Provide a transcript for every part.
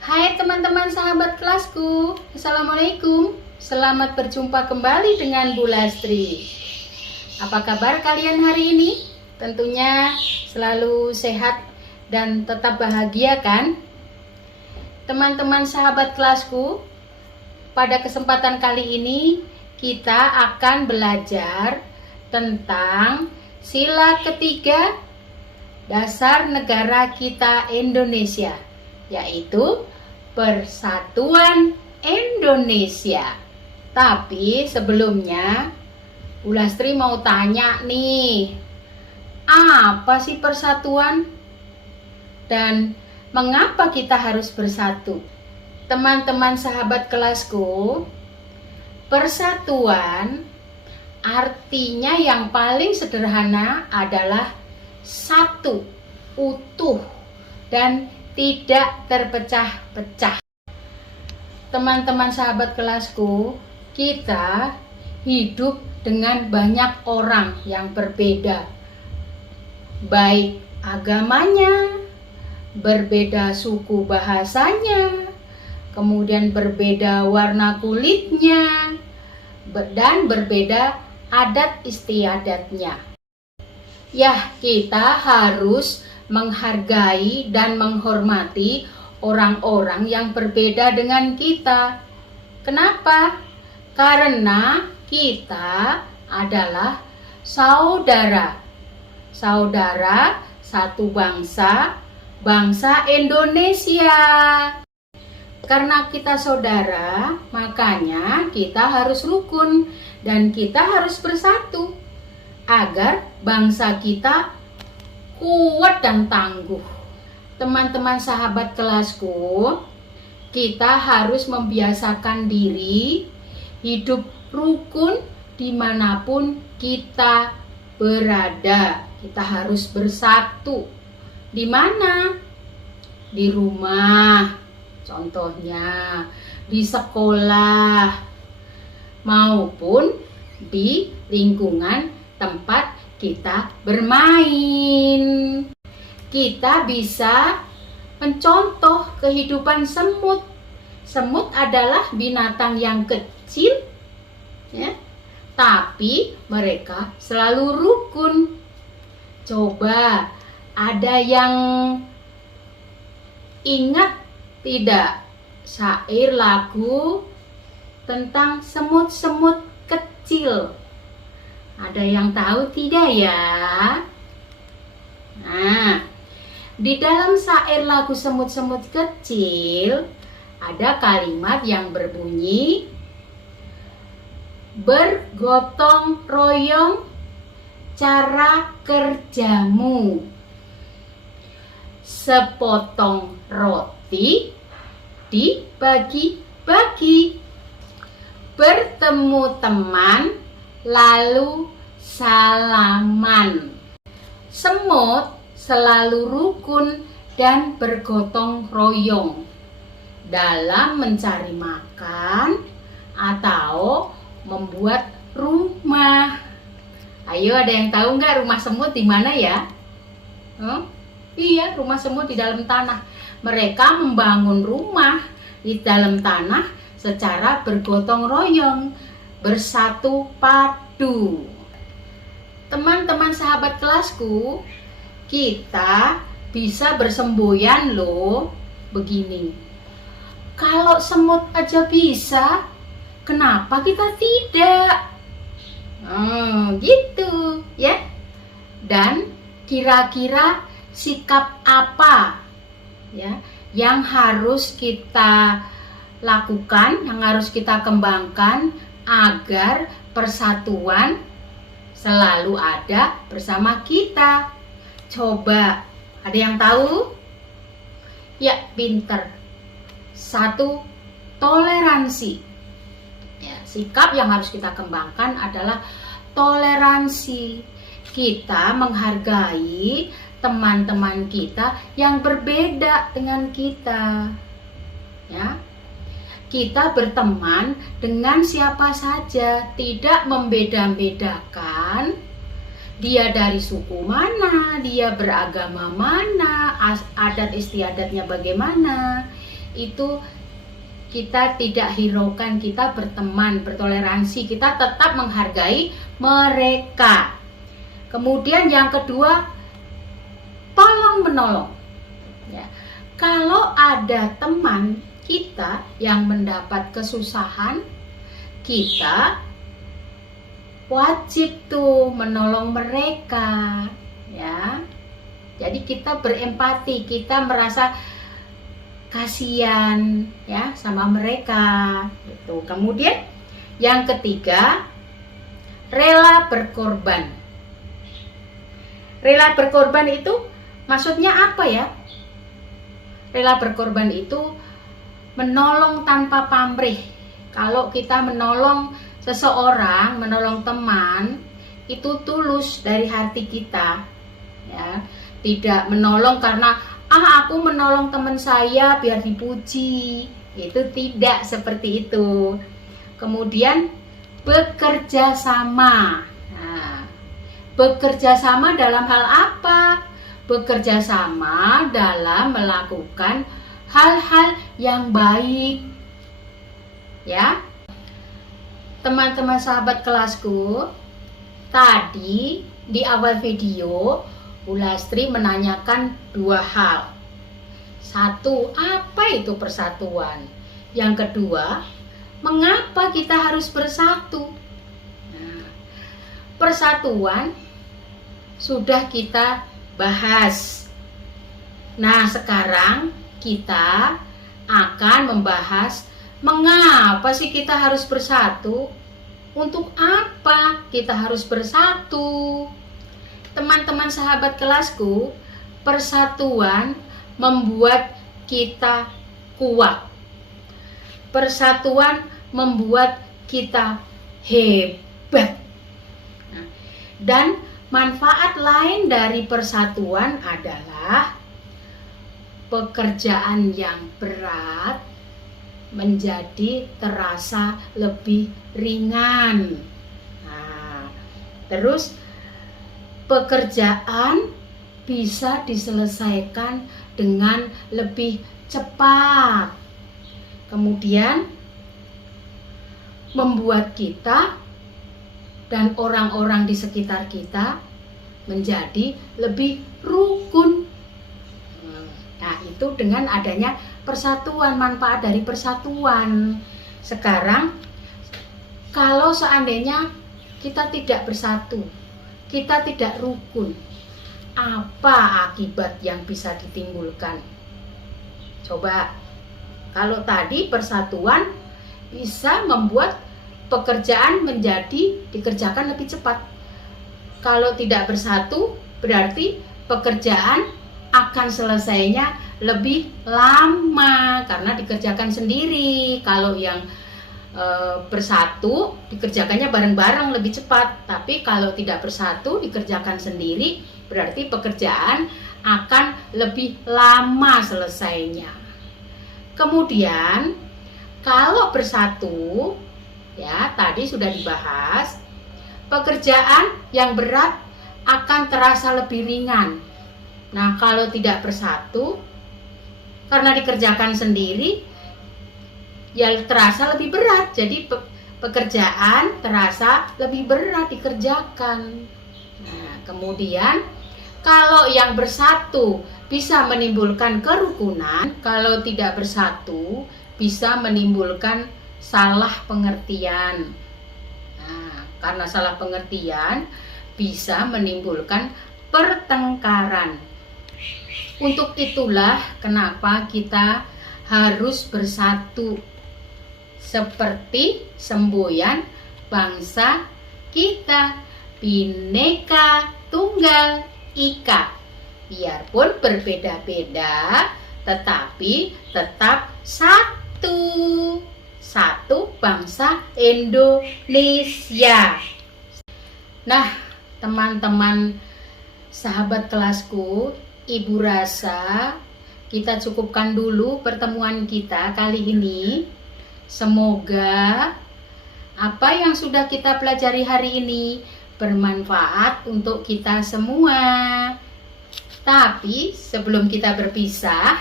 Hai teman-teman sahabat kelasku, Assalamualaikum. Selamat berjumpa kembali dengan Bu Lastri. Apa kabar kalian hari ini? Tentunya selalu sehat dan tetap bahagia kan? Teman-teman sahabat kelasku, pada kesempatan kali ini kita akan belajar tentang sila ketiga dasar negara kita Indonesia, yaitu Persatuan Indonesia. Tapi sebelumnya Bu Lastri mau tanya nih, apa sih persatuan? Dan mengapa kita harus bersatu? Teman-teman sahabat kelasku, persatuan artinya yang paling sederhana adalah satu, utuh, dan tidak terpecah-pecah. Teman-teman sahabat kelasku, kita hidup dengan banyak orang yang berbeda, baik agamanya, berbeda suku bahasanya, kemudian berbeda warna kulitnya, dan berbeda adat istiadatnya. Ya, kita harus menghargai dan menghormati orang-orang yang berbeda dengan kita. Kenapa? Karena kita adalah saudara. Saudara satu bangsa, bangsa Indonesia. Karena kita saudara, makanya kita harus rukun dan kita harus bersatu agar bangsa kita kuat dan tangguh. Teman-teman sahabat kelasku, kita harus membiasakan diri hidup rukun dimanapun kita berada. Kita harus bersatu. Di mana? Di rumah, contohnya, di sekolah, maupun di lingkungan tempat kita bermain. Kita bisa mencontoh kehidupan semut. Semut adalah binatang yang kecil, ya, tapi mereka selalu rukun. Coba, ada yang ingat tidak syair lagu tentang semut-semut kecil? Ada yang tahu tidak ya? Nah, di dalam syair lagu semut-semut kecil ada kalimat yang berbunyi, bergotong royong cara kerjamu, sepotong roti dibagi-bagi, bertemu teman lalu salaman. Semut selalu rukun dan bergotong royong dalam mencari makan atau membuat rumah. Ayo, ada yang tahu nggak rumah semut di mana ya? Iya, rumah semut di dalam tanah. Mereka membangun rumah di dalam tanah secara bergotong royong, bersatu padu. Teman-teman sahabat kelasku, kita bisa bersemboyan loh. Begini, kalau semut aja bisa, kenapa kita tidak? Gitu ya. Dan kira-kira sikap apa ya yang harus kita lakukan, yang harus kita kembangkan agar persatuan selalu ada bersama kita? Coba, ada yang tahu? Ya, pinter. Satu, toleransi. Ya, sikap yang harus kita kembangkan adalah toleransi. Kita menghargai teman-teman kita yang berbeda dengan kita. Ya. Kita berteman dengan siapa saja, tidak membeda-bedakan dia dari suku mana, dia beragama mana, adat istiadatnya bagaimana. itu kita tidak hiraukan, kita berteman, bertoleransi, kita tetap menghargai mereka. Kemudian yang kedua, tolong menolong. Ya. Kalau ada teman kita yang mendapat kesusahan, kita wajib tuh menolong mereka, ya. Jadi kita berempati, kita merasa kasihan ya sama mereka gitu. Kemudian yang ketiga, rela berkorban. Rela berkorban itu maksudnya apa ya? Rela berkorban itu menolong tanpa pamrih. Kalau kita menolong seseorang, menolong teman, itu tulus dari hati kita, ya. Tidak menolong karena aku menolong teman saya biar dipuji. Itu tidak seperti itu. Kemudian bekerja sama. Nah, bekerja sama dalam hal apa? Bekerja sama dalam melakukan hal-hal yang baik. Ya. Teman-teman sahabat kelasku, tadi di awal video Bu Lastri menanyakan dua hal. Satu, apa itu persatuan? Yang kedua, mengapa kita harus bersatu? Nah, persatuan sudah kita bahas. Nah, sekarang kita akan membahas mengapa sih kita harus bersatu? Untuk apa kita harus bersatu? Teman-teman sahabat kelasku, persatuan membuat kita kuat. Persatuan membuat kita hebat. Nah, dan manfaat lain dari persatuan adalah pekerjaan yang berat menjadi terasa lebih ringan. Nah, terus pekerjaan bisa diselesaikan dengan lebih cepat. Kemudian membuat kita dan orang-orang di sekitar kita menjadi lebih rukun. Nah, itu dengan adanya persatuan, manfaat dari persatuan. Sekarang kalau seandainya kita tidak bersatu, kita tidak rukun, apa akibat yang bisa ditimbulkan? Coba, kalau tadi persatuan bisa membuat pekerjaan dikerjakan lebih cepat. Kalau tidak bersatu, berarti pekerjaan akan selesainya lebih lama karena dikerjakan sendiri. Kalau yang bersatu dikerjakannya bareng-bareng lebih cepat, tapi kalau tidak bersatu dikerjakan sendiri berarti pekerjaan akan lebih lama selesainya. Kemudian kalau bersatu, ya tadi sudah dibahas, pekerjaan yang berat akan terasa lebih ringan. Nah, kalau tidak bersatu karena dikerjakan sendiri ya terasa lebih berat, jadi pekerjaan terasa lebih berat dikerjakan. Nah, kemudian kalau yang bersatu bisa menimbulkan kerukunan, kalau tidak bersatu bisa menimbulkan salah pengertian. Nah, karena salah pengertian bisa menimbulkan pertengkaran. Untuk itulah kenapa kita harus bersatu, seperti semboyan bangsa kita, Bhinneka Tunggal Ika. Biarpun berbeda-beda, tetapi tetap satu. Satu bangsa Indonesia. Nah, teman-teman sahabat kelasku, Ibu rasa kita cukupkan dulu pertemuan kita kali ini. Semoga apa yang sudah kita pelajari hari ini bermanfaat untuk kita semua. Tapi sebelum kita berpisah,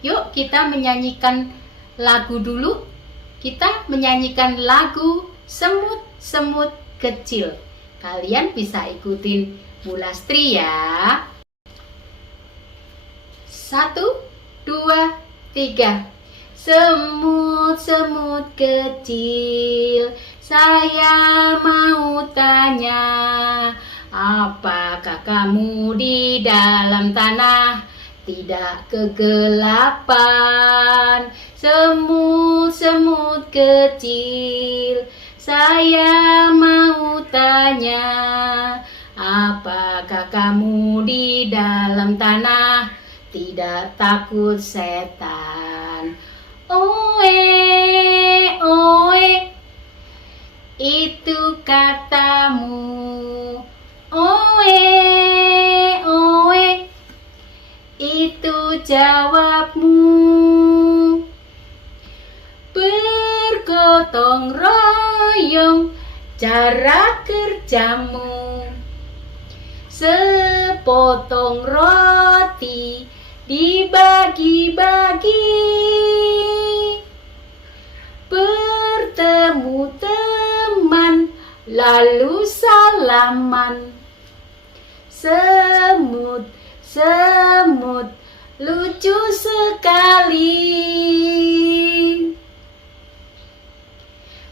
Yuk kita menyanyikan lagu dulu. Kita menyanyikan lagu Semut-semut kecil. Kalian bisa ikutin Bu Lastri ya. 1, 2, 3. Semut-semut kecil, saya mau tanya, apakah kamu di dalam tanah tidak kegelapan? Semut-semut kecil, saya mau tanya, apakah kamu di dalam tanah tidak takut setan? Oe, oe, itu katamu. Oe, oe, itu jawabmu. Bergotong royong cara kerjamu. Sepotong roti dibagi-bagi. Bertemu teman lalu salaman. Semut, semut lucu sekali.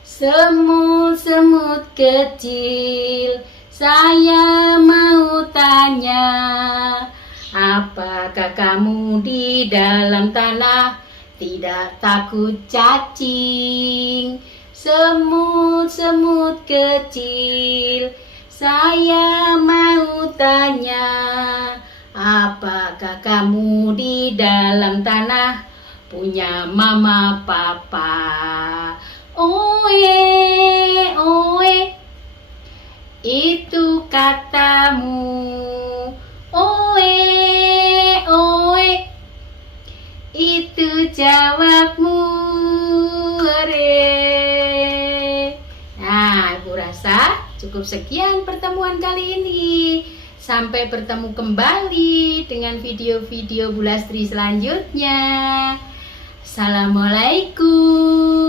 Semut-semut kecil, saya mau tanya, apakah kamu di dalam tanah tidak takut cacing? Semut-semut kecil, saya mau tanya, apakah kamu di dalam tanah punya mama papa? Oe, oe, itu katamu. Oe, oe, itu jawabmu. Nah, Ibu rasa cukup sekian pertemuan kali ini. Sampai bertemu kembali dengan video-video Bu Lastri selanjutnya. Assalamualaikum.